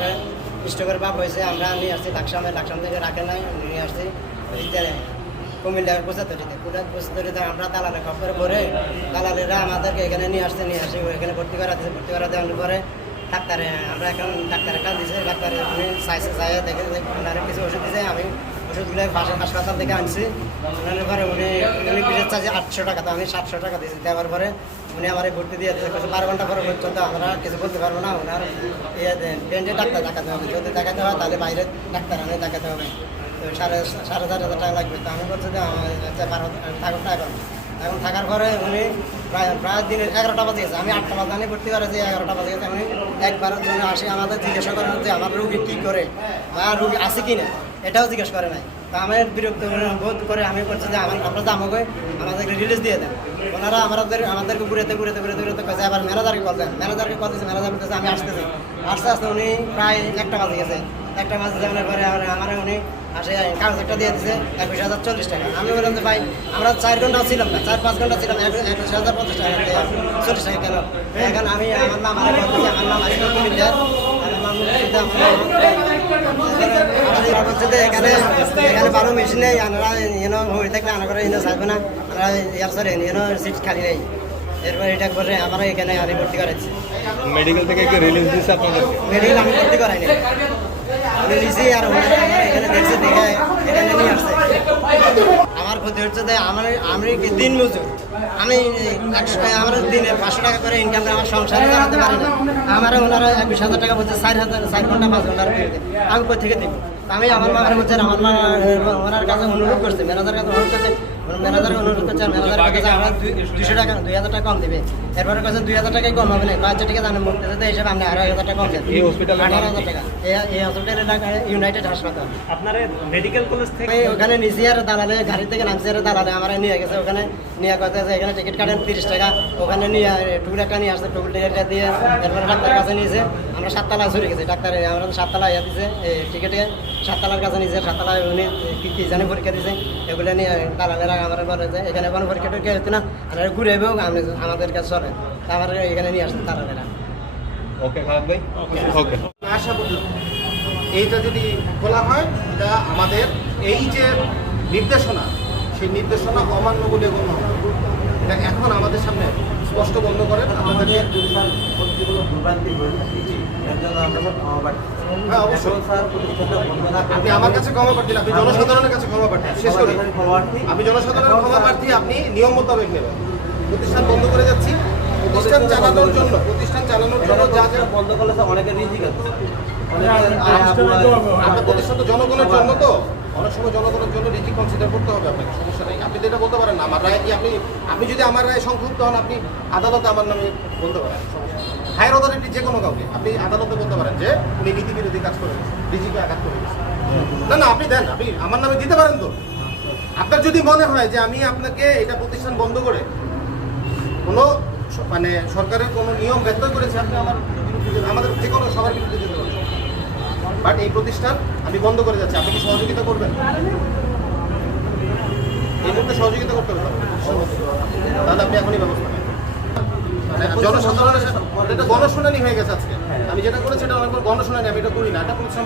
তারপরে স্টকের বাপ হয়েছে, আমরা নিয়ে আসছি লাকসামে, লাকসাম থেকে রাখে নাই নিয়ে আসছি ভিতরে কুমিল্লার প্রস্তুতিতে আমরা দালালে খবর পরে দালালেরা আমাদেরকে এখানে নিয়ে আসে এখানে ভর্তি করা দেওয়ার পরে ডাক্তারে আমরা এখন ডাক্তার একটা দিয়েছে, ডাক্তারে উনি চাই দেখে ওনারা কিছু ওষুধ দিয়েছে, আমি ওষুধগুলো হাসপাতাল থেকে আনছি। ওনার পরে উনি পিঠের চার্জে 800 টাকা, তো আমি 700 টাকা দিয়েছি। দেওয়ার পরে উনি আমার ভর্তি দিয়ে দিয়েছে, 12 ঘন্টা পরে পর্যন্ত আমরা কিছু বলতে পারবো না। ওনার পেন্টে ডাক্তার দেখাতে হবে, যদি দেখাতে হয় তাহলে বাইরে ডাক্তার আনে দেখাতে হবে, তো 4,500 টাকা লাগবে। তো আমি বলছি যে আমার 12 টাকা এখন থাকার পরে উনি প্রায় দিনের 11টা বাজে গেছে, আমি 8টা বাজে ভর্তি করেছি, 11টা বাজে গেছে। উনি একবারের জন্য আসে আমাদের জিজ্ঞাসা করেন যে আমার রুগী কী করে বা রুগী আছে কি না, এটাও জিজ্ঞেস করে নাই। তো আমার বিরক্ত বোধ করে আমি বলছি যে আমরা দাম হবে আমাদেরকে রিলিজ দিয়ে দেন। ওনারা আমাদেরকে ঘুরেতে কাছে আবার ম্যানেজারকে কল দেন, ম্যানেজারকে কল দিয়েছে, ম্যানেজার বলতেছে আমি আসতেছি। আস্তে উনি প্রায় 1টা বাজে গেছে। 1টা বাজে যাওয়ার পরে আমার উনি আসে কাগজ একটা দিয়ে দিচ্ছে 21,040 টাকা। আমি বললাম যে ভাই আমরা 4 ঘন্টা ছিলাম না, 4-5 ঘন্টা ছিলাম, 21,050 টাকা 40 টাকা কেন? এখন আমি আমার নাম এখানে 12 মেশিনে আমরা হয়ে থাকলে আনা করে চাইবে না, আমরা সিট খালি নেই। এরপর এটা করে আমরা এখানে আনি ভর্তি করাচ্ছি। মেডিকেল থেকে কি রিলিজ দিচ্ছে আপনাদের? মেডিকেল আমি ভর্তি করাইনি, আমি নিজেই আর এখানে দেখছি, দেখে এখানে নিয়ে আসছে। আমার ক্ষতি হচ্ছে যে আমি দিন মজুর, আমি আমার দিনে 500 টাকা করে ইনকাম করে আমার সংসারে চালাতে পারি না। আমার ওনারা 21,000 টাকা বলছে, 4 ঘন্টা 5 ঘন্টার পেয়ে আমি কোথা থেকে দেবো? আমি আমার মামার বলছে, আমার মা ওনার কাছে অনুরোধ করছে, ম্যানেজার কাছে অনুরোধ করছে, ম্যানেজার অনুরোধ করছে, ম্যানেজারের কাছে আমরা 200 টাকা 2,000 টাকা কম দেবে। এরপরে কাছে 2,000 টাকাই কম হবে না, 5,000 টাকা জানেন মুক্তি হিসেবে আপনি 2,500 টাকা কম দেন। এই হসপিটালে 18,000 টাকা এই হসপিটালের ইউনাইটেড হাসপাতাল। আপনার মেডিকেল কলেজ থেকে ওখানে নিচে আর দালালে গাড়ি থেকে নামছে আর দালালে আমরা নিয়ে গেছে, ওখানে নিয়ে কথা এখানে টিকিট কাটেন 30 টাকা, ওখানে নিয়ে টুল একটা নিয়ে আসছে, টুল টিকিটটা দিয়ে এরপরে ডাক্তারের কাছে নিয়েছে। আমরা 7 তলা চলে গেছি, ডাক্তার আমরা 7 তলা ইয়ে দিয়েছে টিকিটে, 7 তলার কাছে নিয়েছে, 7 তলায় উনি কী জানে পরীক্ষা দিয়েছে, এগুলো নিয়ে দালালেরা আমার বলে যে এখানে কোনো পরীক্ষা টরীক্ষা হচ্ছে না, আর ঘুরে এবেও আমাদের কাছে চলে, আমার এখানে নিয়ে আসছে দালালেরা। ওকে খারাপ ভাই, ওকে। আশা পর্যন্ত এইটা যদি খোলা হয়, এটা আমাদের এই যে নির্দেশনা, সেই নির্দেশনা অমান্য বলে গণ্য হবে। এটা এখন আমাদের সামনে স্পষ্ট বন্ধ করেন আপনাদেরকে। হ্যাঁ, অবশ্যই আপনি আমার কাছে ক্ষমা প্রার্থী না, আপনি জনসাধারণের কাছে ক্ষমা প্রার্থী। শেষ করি, আমি জনসাধারণের ক্ষমা প্রার্থী, আপনি নিয়ম মোতাবেক নেবেন। প্রতিষ্ঠান বন্ধ করে যাচ্ছি, প্রতিষ্ঠান চালানোর জন্য যা যা বন্ধ করলে অনেকের রিজিক আছে। আপনার প্রতিষ্ঠান তো জনগণের জন্য, তো অনেক সময় জনগণের জন্য রিজিক কনসিডার করতে হবে আপনাকে, সমস্যা নেই। আপনি তো এটা বলতে পারেন না আমার রায় কি, আপনি যদি আমার রায় সংক্ষুব্ধ হন, আপনি আদালতে আমার নামে বলতে পারেন, হায়ার অথরিটি যে কোনো কাউকে আপনি আদালতে বলতে পারেন যে উনি নীতি বিরোধী কাজ করে গেছে, রিজিকে আঘাত করে গেছে। না আপনি দেন, আপনি আমার নামে দিতে পারেন। তো আপনার যদি মনে হয় যে আমি আপনাকে এটা প্রতিষ্ঠান বন্ধ করে কোনো মানে সরকারের কোনো নিয়ম ব্যত্যয় করেছে, আপনি আমার বিরুদ্ধে, আমাদের যে কোনো সবার বিরুদ্ধে যেতে পারেন। বাট এই প্রতিষ্ঠান আমি বন্ধ করে যাচ্ছি, আপনি কি সহযোগিতা করবেন? এই মুহূর্তে সহযোগিতা করতে হবে, তাহলে আপনি এখনই ব্যবস্থা নেন। মানে জনসাধারণের এটা গণশুনানি হয়ে গেছে আজকে। আমি যেটা করেছি এটা অনেকবার গণশুনানি, আমি এটা করি না, এটা পরিশ্রম